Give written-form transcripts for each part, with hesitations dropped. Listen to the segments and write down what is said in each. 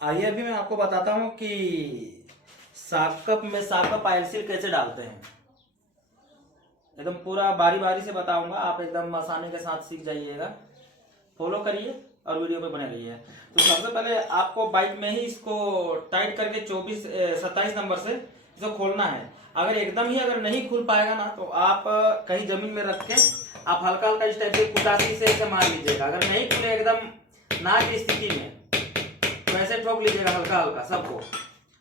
आइए अभी मैं आपको बताता हूँ कि साकप में साकप आयल सील कैसे डालते हैं। एकदम पूरा बारी बारी से बताऊंगा, आप एकदम आसानी के साथ सीख जाइएगा। फॉलो करिए और वीडियो पे बने रहिए। तो सबसे पहले आपको बाइक में ही इसको टाइट करके 27 नंबर से इसको खोलना है। अगर एकदम ही अगर नहीं खुल पाएगा ना तो आप कहीं जमीन में रख के आप हल्का हल्का इस टाइप से कुदासी से ऐसे मार लीजिएगा। अगर नहीं खुले एकदम ना की स्थिति में तो ऐसे ठोक लीजिएगा हल्का हल्का सबको,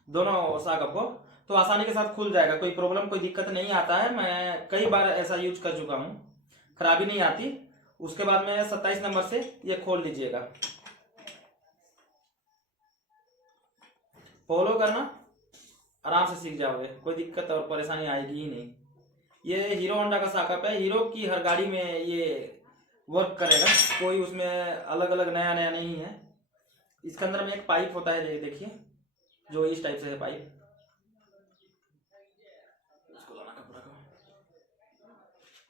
दोनों साकप को, तो आसानी के साथ खुल जाएगा। कोई प्रॉब्लम कोई दिक्कत नहीं आता है। मैं कई बार ऐसा यूज कर चुका हूँ, खराबी नहीं आती। उसके बाद में 27 नंबर से ये खोल लीजिएगा। फॉलो करना, आराम से सीख जाओगे, कोई दिक्कत और परेशानी आएगी ही नहीं। ये हीरो होंडा का साकप है। हीरो की हर गाड़ी में ये वर्क करेगा, कोई उसमें अलग अलग नया नया नहीं है। इसके अंदर में एक पाइप होता है, ये देखिए, जो इस टाइप से है पाइप। इसको लाना कपड़ा का,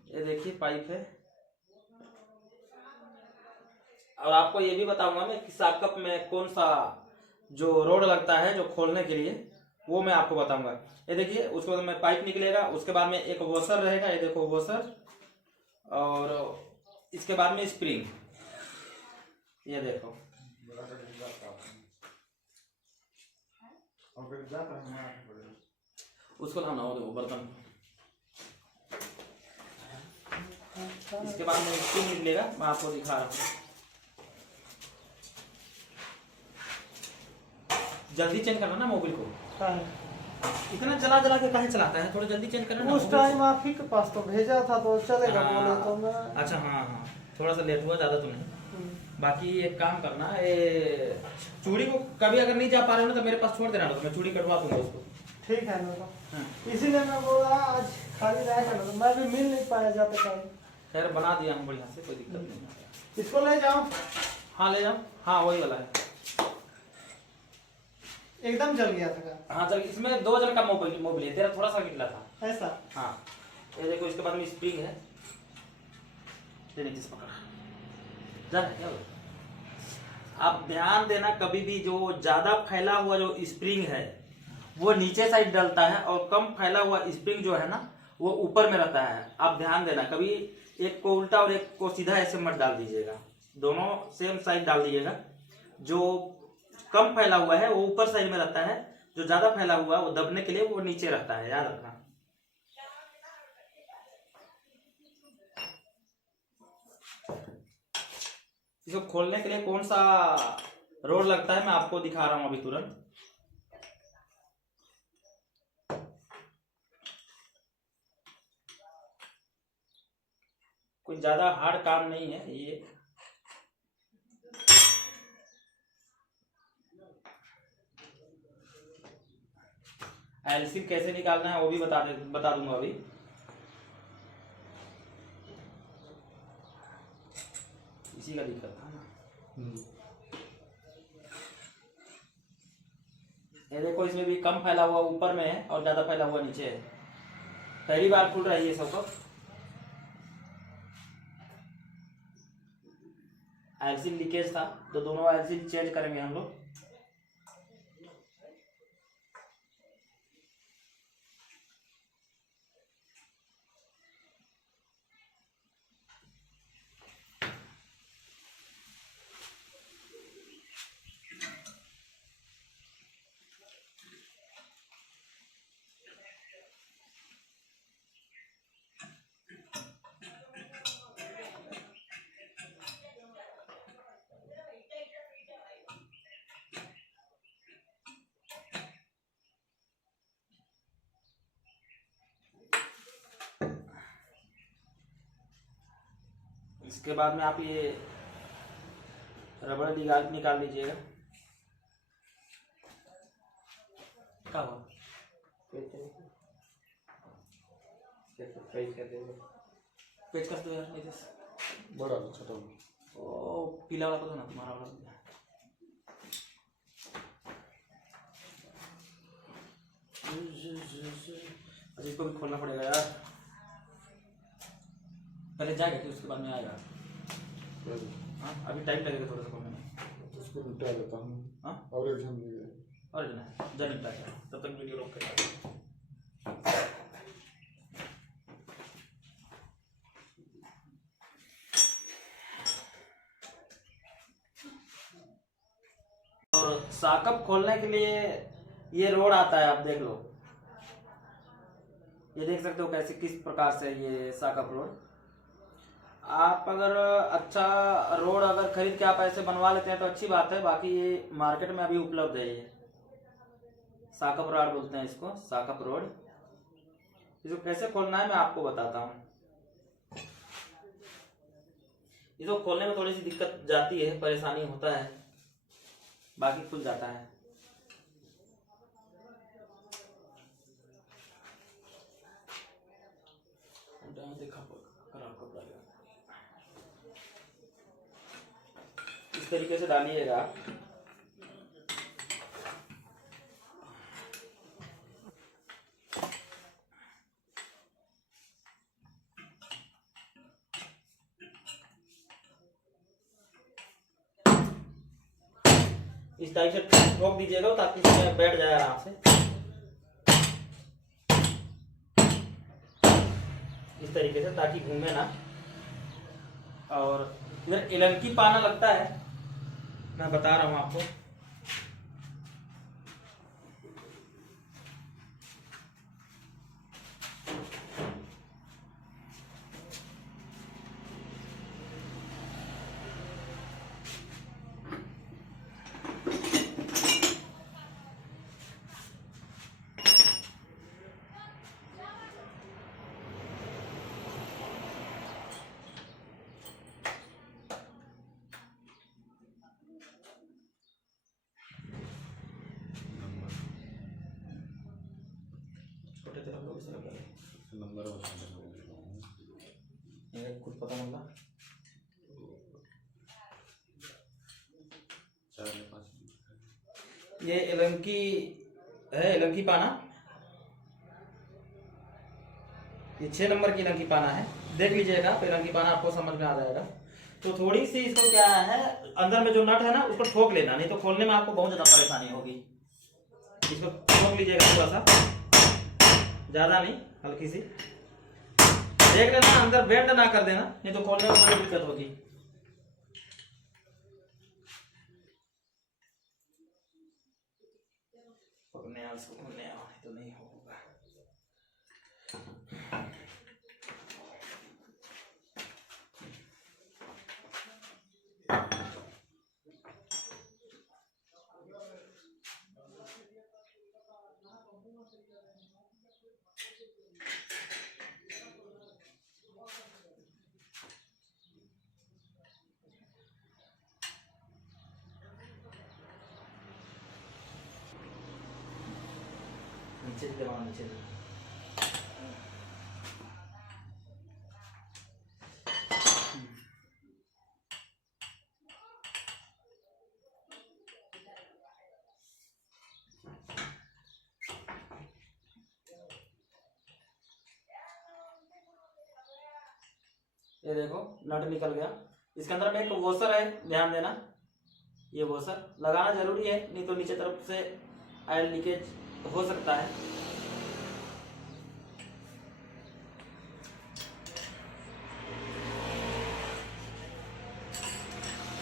ये देखिए पाइप है। और आपको ये भी बताऊंगा मैं कि साकप में कौन सा जो रोड लगता है जो खोलने के लिए, वो मैं आपको बताऊंगा। ये देखिए, उसके बाद में पाइप निकलेगा, उसके बाद में एक वॉशर रहेगा, ये देखो वॉशर, और इसके बाद में स्प्रिंग, ये देखो। उसको लाना हो, देखो बर्तन। इसके बाद में स्प्रिंग निकलेगा, मैं आपको दिखा रहा हूँ। जल्दी चेंज करना ना मोबिल को। इतना जला जला के काहे चलाता है, थोड़ा जल्दी चेंज करना ना। उस टाइम आप ही के पास तो भेजा था तो चलेगा, बोले तो मैं। अच्छा हाँ हाँ, थोड़ा सा लेट हुआ, ज्यादा तो नहीं। बाकी एक काम करना, ये चूड़ी को कभी अगर नहीं जा पा रहे हो ना तो मेरे पास छोड़ देना, तो मैं चूड़ी कटवा दूंगा उसको। ठीक है ना, इसीलिए मैं बोला आज खाली रहेगा ना, तो मैं भी मिल नहीं पाया जाते टाइम। खैर बना दिया हूँ बढ़िया से, कोई दिक्कत नहीं है। इसको ले जाओ। हाँ ले जाओ, हाँ वही वाला है। एकदम जल गया था। हाँ चल, इसमें 2 जन का मोबिल है, तेरा थोड़ा सा निकला था ऐसा। हाँ, ये देखो। इसके बाद में स्प्रिंग है, ये नीचे से पकड़ा जा रहा है क्या हुआ? आप ध्यान देना, कभी भी जो ज्यादा फैला हुआ जो स्प्रिंग है वो नीचे साइड डलता है, और कम फैला हुआ स्प्रिंग जो है ना वो ऊपर में रहता है। आप ध्यान देना, कभी एक को उल्टा और एक को सीधा ऐसे मत डाल दीजिएगा, दोनों सेम साइड डाल दीजिएगा। जो कम फैला हुआ है वो ऊपर साइड में रहता है, जो ज्यादा फैला हुआ है वो दबने के लिए वो नीचे रहता है, याद रखना। इसको खोलने के लिए कौन सा रोड लगता है मैं आपको दिखा रहा हूं अभी तुरंत। कोई ज्यादा हार्ड काम नहीं है ये। एलसील कैसे निकालना है वो भी बता दूंगा अभी। इसी का दिक्कत था ना। ये देखो, इसमें भी कम फैला हुआ ऊपर में है और ज्यादा फैला हुआ नीचे है। पहली बार खुल रही है सबको। एलसील लीकेज था तो दोनों एलसील चेंज करेंगे हम लोग। इसके बाद में आप ये रबड़ निकाल लीजिएगा। क्या हुआ? पेचकस दो यार नीचे से। बड़ा छोटा ओ पीला वाला तो ना तुम्हारा वाला। इसको भी खोलना पड़ेगा यार, पहले जाएगा कि उसके बाद में आएगा। हाँ अभी टाइम लगेगा थोड़ा सा खोलने में। उसको निपटा लेता हूँ। हाँ और ओरिजिनल जनता है। तब तक वीडियो रोक कर और साकअप खोलने के लिए ये रोड आता है, आप देख लो, ये देख सकते हो कैसे किस प्रकार से ये साकअप रोड। आप अगर अच्छा रोड अगर खरीद के आप ऐसे बनवा लेते हैं तो अच्छी बात है, बाकी ये मार्केट में अभी उपलब्ध है। ये साकअप रोड बोलते हैं इसको, साकअप रोड। इसको कैसे खोलना है मैं आपको बताता हूँ। इसको खोलने में थोड़ी सी दिक्कत जाती है, परेशानी होता है, बाकी खुल जाता है। इस तरीके से डालिएगा। इस टाइप से ठोक दीजिएगा ताकि इसमें बैठ जाए आराम से। इस तरीके से ताकि घूमे ना। और इधर इलंकी पाना लगता है, मैं बता रहा हूँ आपको। छोटे थे हम लोग इसे नंबर खुद पता होगा। 4-5 ये इलंकी है, इलंकी पाना। ये 6 नंबर की इलंकी पाना है, देख लीजिएगा तो इलंकी पाना आपको समझ में आ जाएगा। तो थोड़ी सी इसको क्या है, अंदर में जो नट है ना उसको ठोक लेना, नहीं तो खोलने में आपको बहुत ज्यादा परेशानी होगी। इसको ठोक लीजिएगा थोड़ा सा, ज्यादा नहीं, हल्की सी देख लेना, अंदर बेंड ना कर देना, नहीं तो खोलने में बड़ी दिक्कत होगी। पकड़ने तो नहीं होगा। नीचे दबाओ, नीचे ये देखो नट निकल गया। इसके अंदर में एक वॉशर है, ध्यान देना, ये वॉशर लगाना जरूरी है, नहीं तो नीचे तरफ से ऑयल लीकेज हो सकता है।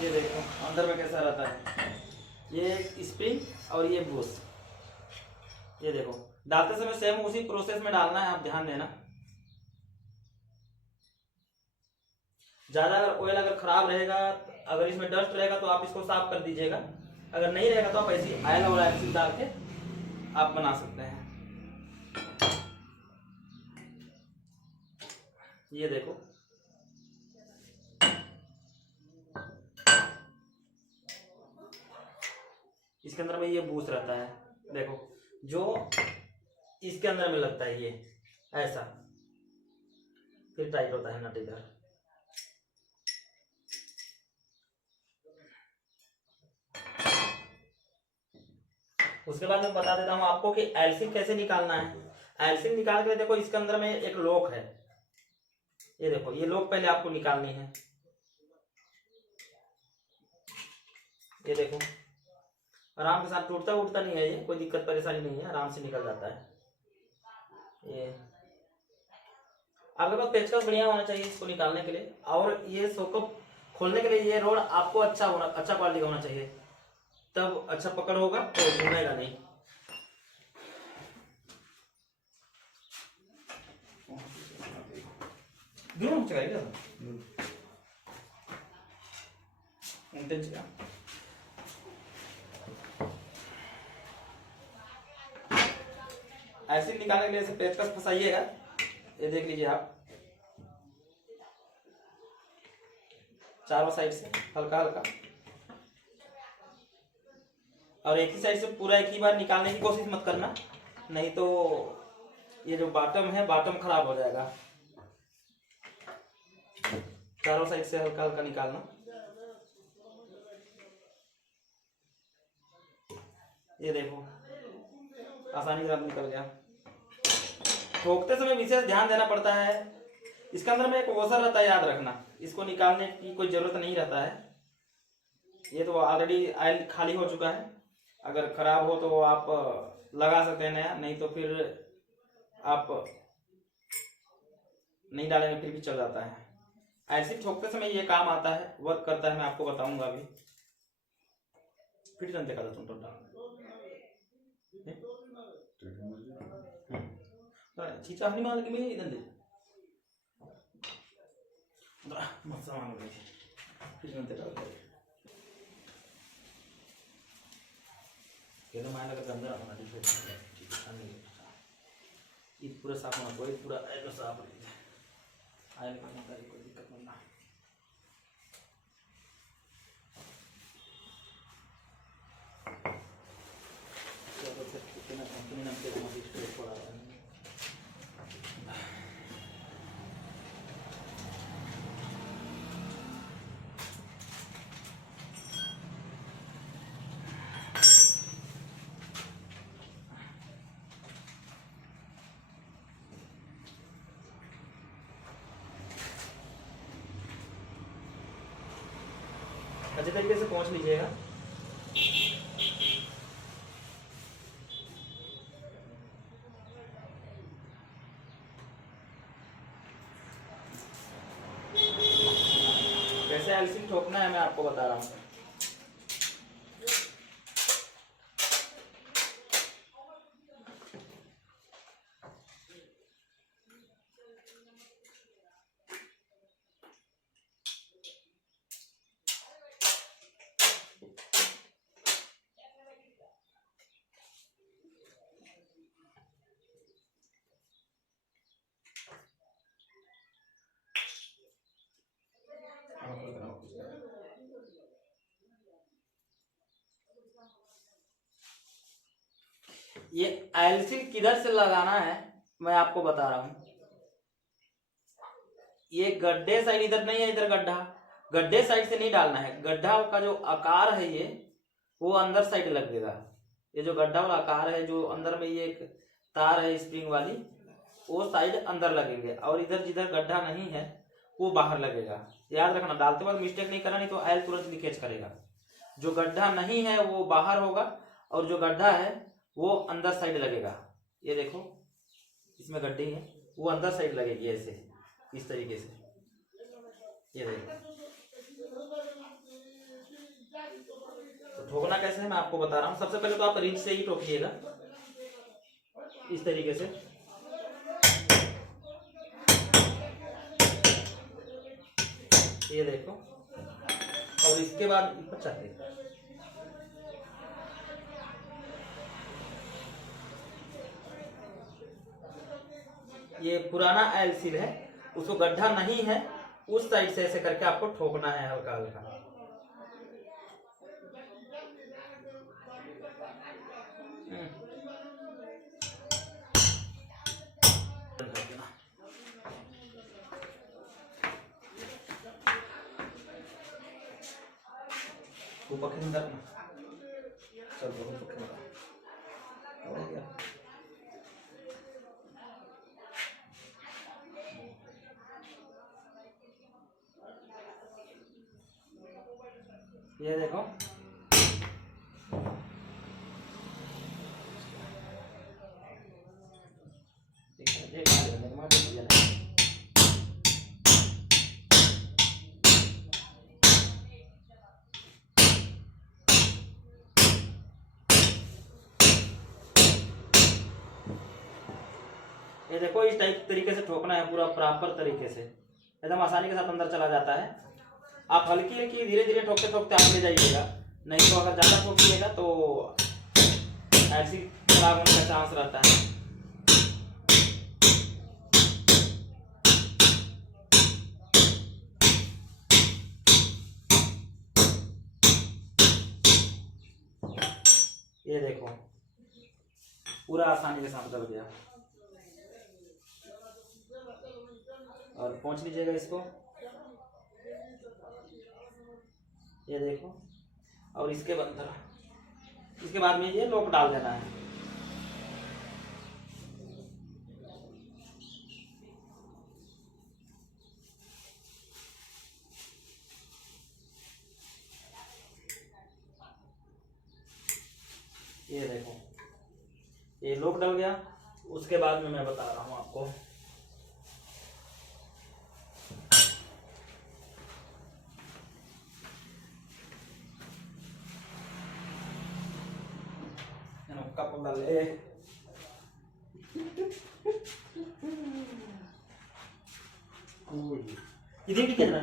ये देखो अंदर में कैसा रहता है, ये स्प्रिंग और ये बूस। ये देखो डालते समय सेम उसी प्रोसेस में डालना है, आप ध्यान देना। ज्यादा अगर ऑयल अगर खराब रहेगा, अगर इसमें डस्ट रहेगा तो आप इसको साफ कर दीजिएगा, अगर नहीं रहेगा तो आप ऐसी ऑयल और एसिड डाल के आप बना सकते हैं। ये देखो इसके अंदर में ये बूस रहता है, देखो जो इसके अंदर में लगता है, ये ऐसा फिर टाइट होता है नट इधर। उसके बाद मैं बता देता हूँ आपको कि एल्सिंग कैसे निकालना है। एल्सिंग निकाल के देखो इसके अंदर में एक लॉक है, ये देखो ये लॉक पहले आपको निकालनी है। ये देखो आराम के साथ टूटता उठता नहीं है, ये कोई दिक्कत परेशानी नहीं है, आराम से निकल जाता है। ये आपके पास पेचकस बढ़िया होना चाहिए इसको निकालने के लिए, और ये सोकअप खोलने के लिए ये रोड आपको अच्छा क्वालिटी का होना चाहिए, तब अच्छा पकड़ होगा तो घूमेगा नहीं। ऐसे निकालने के लिए ऐसे पेचकस फंसाइएगा, ये देख लीजिए आप, चारों साइड से हल्का हल्का, और एक ही साइड से पूरा एक ही बार निकालने की कोशिश मत करना, नहीं तो ये जो बॉटम है बॉटम खराब हो जाएगा। चारों साइड से हल्का हल्का निकालना। ये देखो आसानी से निकल गया। ठोकते समय विशेष ध्यान देना पड़ता है, इसके अंदर में एक वॉशर रहता है, याद रखना, इसको निकालने की कोई जरूरत नहीं रहता है। ये तो ऑलरेडी ऑयल खाली हो चुका है, अगर खराब हो तो आप लगा सकते हैं नया, नहीं तो फिर आप नहीं डालेंगे फिर भी चल जाता है। ऐसे ठोकते समय ये काम आता है, वर्क करता है, मैं आपको बताऊंगा अभी। फिर जनते का चीचा नहीं मान के इधर दे मत सामान ले फिर जनते का ये तो मायने का अंदर आना नहीं, ये पूरा साफ होना चाहिए, पूरा ऐसा साफ आयल का कोई दिक्कत नहीं। अच्छे तरीके से पहुंच लीजिएगा। कैसे एल्सिंग ठोकना है मैं आपको बता रहा हूँ। ये एल्सिंग किधर से लगाना है मैं आपको बता रहा हूं। ये गड्ढे साइड इधर नहीं है, इधर गड्ढा, गड्ढे साइड से नहीं डालना है। गड्ढा का जो आकार है ये वो अंदर साइड लगेगा। ये जो गड्ढा वाला आकार है, जो अंदर में ये एक तार है स्प्रिंग वाली, वो साइड अंदर लगेंगे, और इधर जिधर गड्ढा नहीं है वो बाहर लगेगा। याद रखना, डालते वक्त मिस्टेक नहीं करना, नहीं तो ऑयल तुरंत लीकेज करेगा। जो गड्ढा नहीं है वो बाहर होगा, और जो गड्ढा है वो अंदर साइड लगेगा। ये देखो इसमें गड्ढे हैं, वो अंदर साइड लगेगी ऐसे, इस तरीके से। ये देखो तो ठोकना कैसे है मैं आपको बता रहा हूँ। सबसे पहले तो आप रिंच से ही ठोकिएगा इस तरीके से। ये देखो, और इसके बाद चलते ये पुराना ऑयल सील है, उसको गड्ढा नहीं है, उस साइड से ऐसे करके आपको ठोकना है हल्का हल्का। वो पक्के नहीं करना, चल दो पक्के में हो गया। ये देखो मगर बढ़िया नहीं। ये देखो इस टाइप तरीके से ठोकना है पूरा प्रॉपर तरीके से, एकदम आसानी के साथ अंदर चला जाता है। आप हल्की हल्की धीरे धीरे ठोकते ठोकते आप ले जाइएगा, नहीं तो अगर ज़्यादा ठोक दिएगा तो ऐसी खराब होने का चांस रहता है। ये देखो पूरा आसानी के साथ दब गया। और पोंछ लीजिएगा इसको, ये देखो। और इसके बाद में ये लॉक डाल देना है। ये देखो ये लॉक डल गया। उसके बाद में मैं बता रहा हूँ आपको। कप डाले इधर भी कितना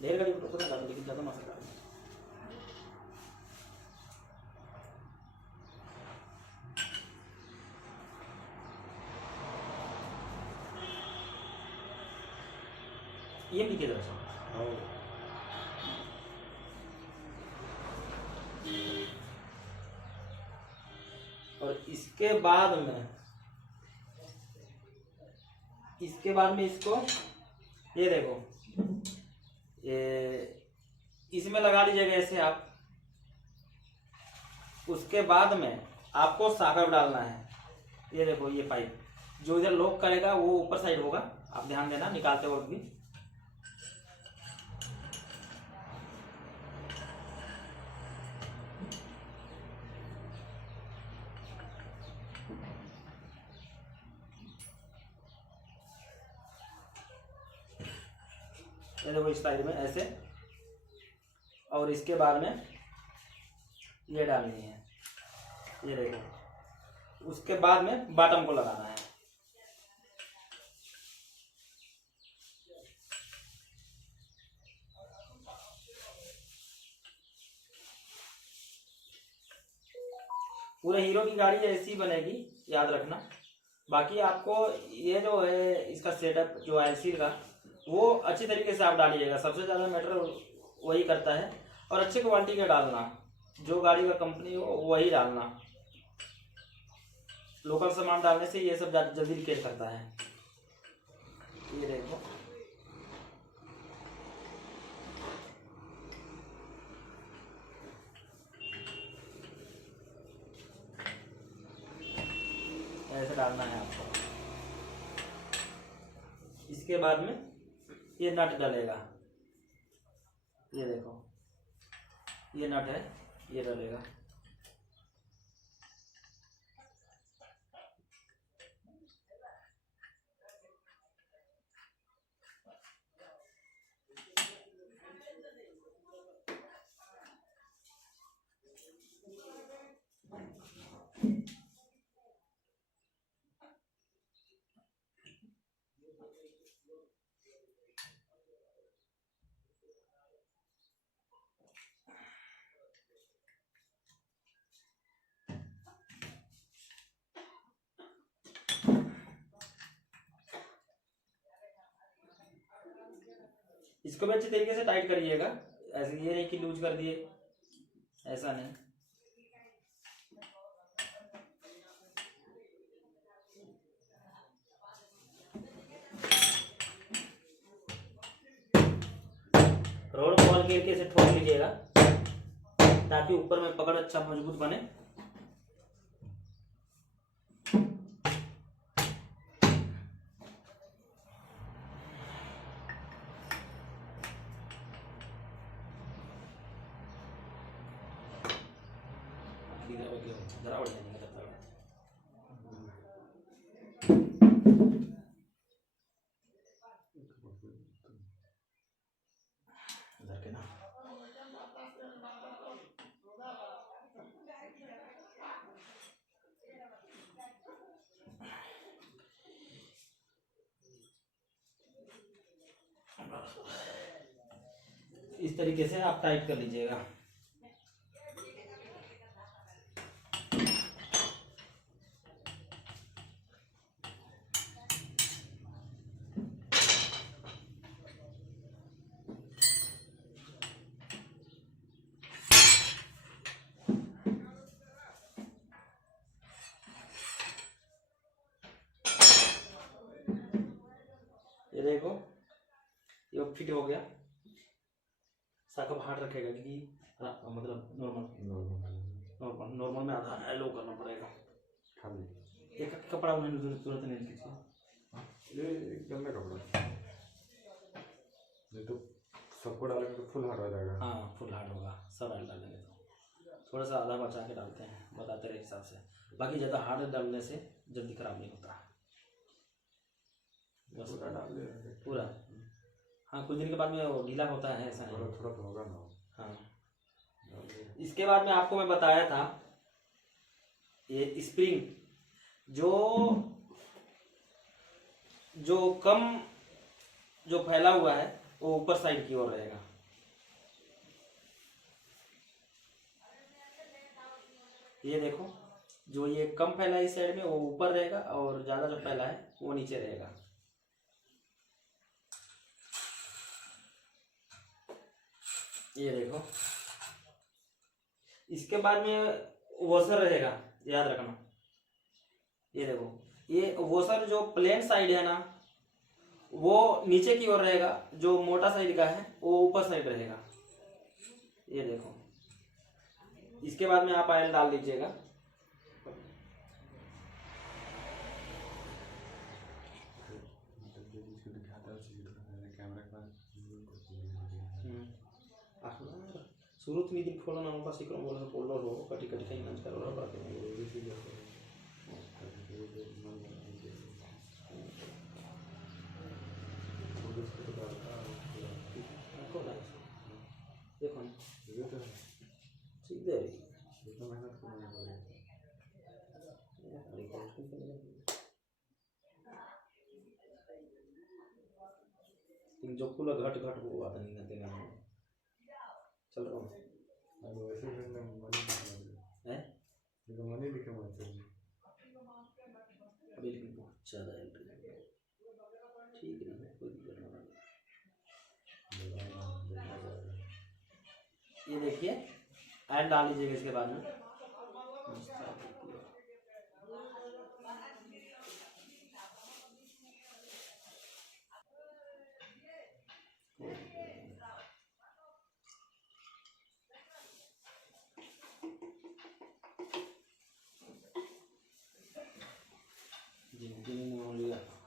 ढेर गाड़ी तो पता लेकिन ज्यादा मसाला ये भी किधर है। और इसके बाद में इसको ये देखो ये इसमें लगा लीजिएगा ऐसे आप। उसके बाद में आपको साकर डालना है। ये देखो ये पाइप जो इधर लॉक करेगा वो ऊपर साइड होगा, आप ध्यान देना निकालते वक्त भी। ये देखो इस साइड में ऐसे, और इसके बाद में ये डालनी है। ये देखो उसके बाद में बॉटम को लगाना है। पूरे हीरो की गाड़ी ऐसी बनेगी, याद रखना। बाकी आपको ये जो है इसका सेटअप जो एलसीडी का वो अच्छी तरीके से आप डालिएगा। सबसे ज़्यादा मैटर वही करता है। और अच्छे क्वालिटी का डालना, जो गाड़ी का कंपनी हो वही डालना। लोकल सामान डालने से ये सब जल्दी लीकेज करता है। ये देखो ऐसे डालना है आपको। इसके बाद में ये नट डलेगा। ये देखो ये नट है, ये डलेगा। इसको भी अच्छी तरीके से टाइट करिएगा। ऐसे ये नहीं कि लूज कर दिए, ऐसा नहीं। रोड को हल्के हल्के से ठोक लीजिएगा ताकि ऊपर में पकड़ अच्छा मजबूत बने। जरा इस तरीके से आप टाइट कर लीजिएगा। ये देखो ये फिट हो गया। साकप हार्ड रखेगा क्योंकि मतलब नॉर्मल में आधा लो करना पड़ेगा। एक कपड़ा उन्हें तुरंत नहीं लीजिए, ये गंदा कपड़ा नहीं तो सबको डालेंगे तो फुल हार्ड हो जाएगा। हाँ फुल हार्ड होगा, सब हार्ड डालेंगे तो थोड़ा सा आधा बचा के डालते हैं, बताते रहे हिसाब से। बाकी ज़्यादा हार्ड डालने से जल्दी खराब नहीं होता। बस पूरा डाल दे पूरा। हाँ कुछ दिन के बाद में वो ढीला होता है, ऐसा थोड़ा है। थोड़ा तो होगा ना। हाँ डाल दे। इसके बाद में आपको मैं बताया था ये स्प्रिंग जो कम जो फैला हुआ है वो ऊपर साइड की ओर रहेगा। ये देखो जो ये कम फैला है इस साइड में वो ऊपर रहेगा और ज्यादा जो फैला है वो नीचे रहेगा। ये देखो इसके बाद में वॉशर रहेगा, याद रखना। ये देखो ये वॉशर जो प्लेन साइड है ना वो नीचे की ओर रहेगा, जो मोटा साइड का है वो ऊपर साइड रहेगा। ये देखो इसके बाद में आप ऑयल डाल दीजिएगा। सुरुत में दिन खोलो ना उनका सिक्रों बोला तो पोलो रो कटी कटी कहीं नंच करो रहा बात देखो सीधे मेहनत करना पड़ेगा। जो पूरा घट घट हुआ था नहीं देना चल रहा हूँ अब वैसे भी ना मनी दिखा है ये तो मनी दिखे मुझे। अभी लेकिन बहुत ज़्यादा है ठीक है ना कोई दिक्कत नहीं। ये देखिए ऑयल डाल लीजिएगा इसके बाद में।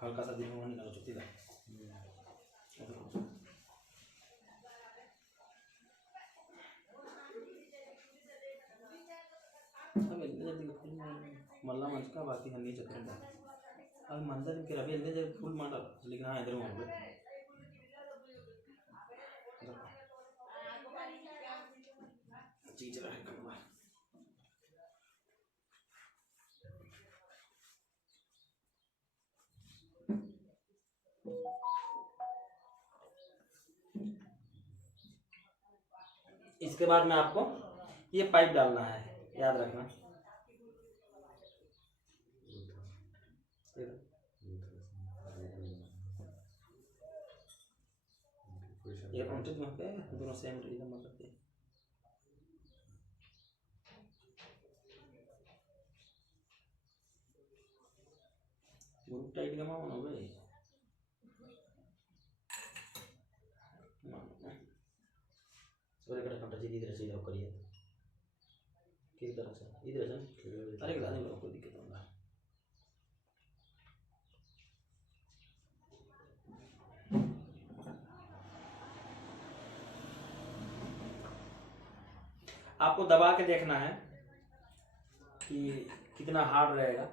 हल्का सा दिन निकालो चुकी था। मल्ला मंच का बाकी हन्नी चक्र अब मंजर के रवि अंदर जब फुल मार लेकिन हाँ इधर वहाँ पे चीज रहे करूँगा। इसके बाद में आपको ये पाइप डालना है, याद रखना। ये काउंटेड में पे दोनों सेम एकदम मतलब के ग्रुप टाइट का मामला हो गई सोरे का काउंटर जी इधर से इधर करिए किस तरह से इधर से अरे के दाने में कोई दिक्कत नहीं होगा। आपको दबा के देखना है कि कितना हार्ड रहेगा।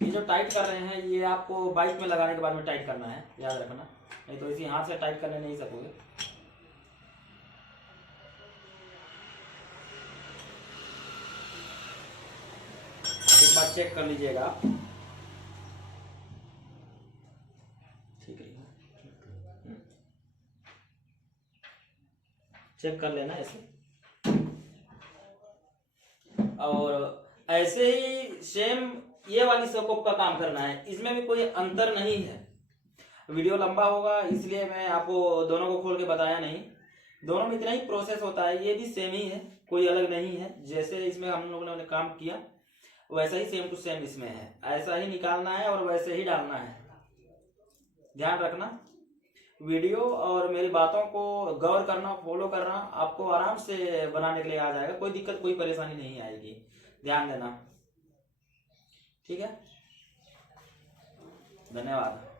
ये जो टाइट कर रहे हैं ये आपको बाइक में लगाने के बाद में टाइट करना है, याद रखना, नहीं तो इसी हाथ से टाइट करने नहीं सकोगे। एक बार चेक कर लीजिएगा आप। ठीक है, चेक कर लेना ऐसे। और ऐसे ही सेम ये वाली सकअप का काम करना है, इसमें भी कोई अंतर नहीं है। वीडियो लंबा होगा इसलिए मैं आपको दोनों को खोल के बताया नहीं, दोनों में इतना ही प्रोसेस होता है। ये भी सेम ही है, कोई अलग नहीं है। जैसे इसमें हम लोगों ने काम किया वैसा ही सेम टू सेम इसमें है, ऐसा ही निकालना है और वैसे ही डालना है। ध्यान रखना, वीडियो और मेरी बातों को गौर करना, फॉलो करना, आपको आराम से बनाने के लिए आ जाएगा। कोई दिक्कत कोई परेशानी नहीं आएगी, ध्यान देना। ठीक है, धन्यवाद।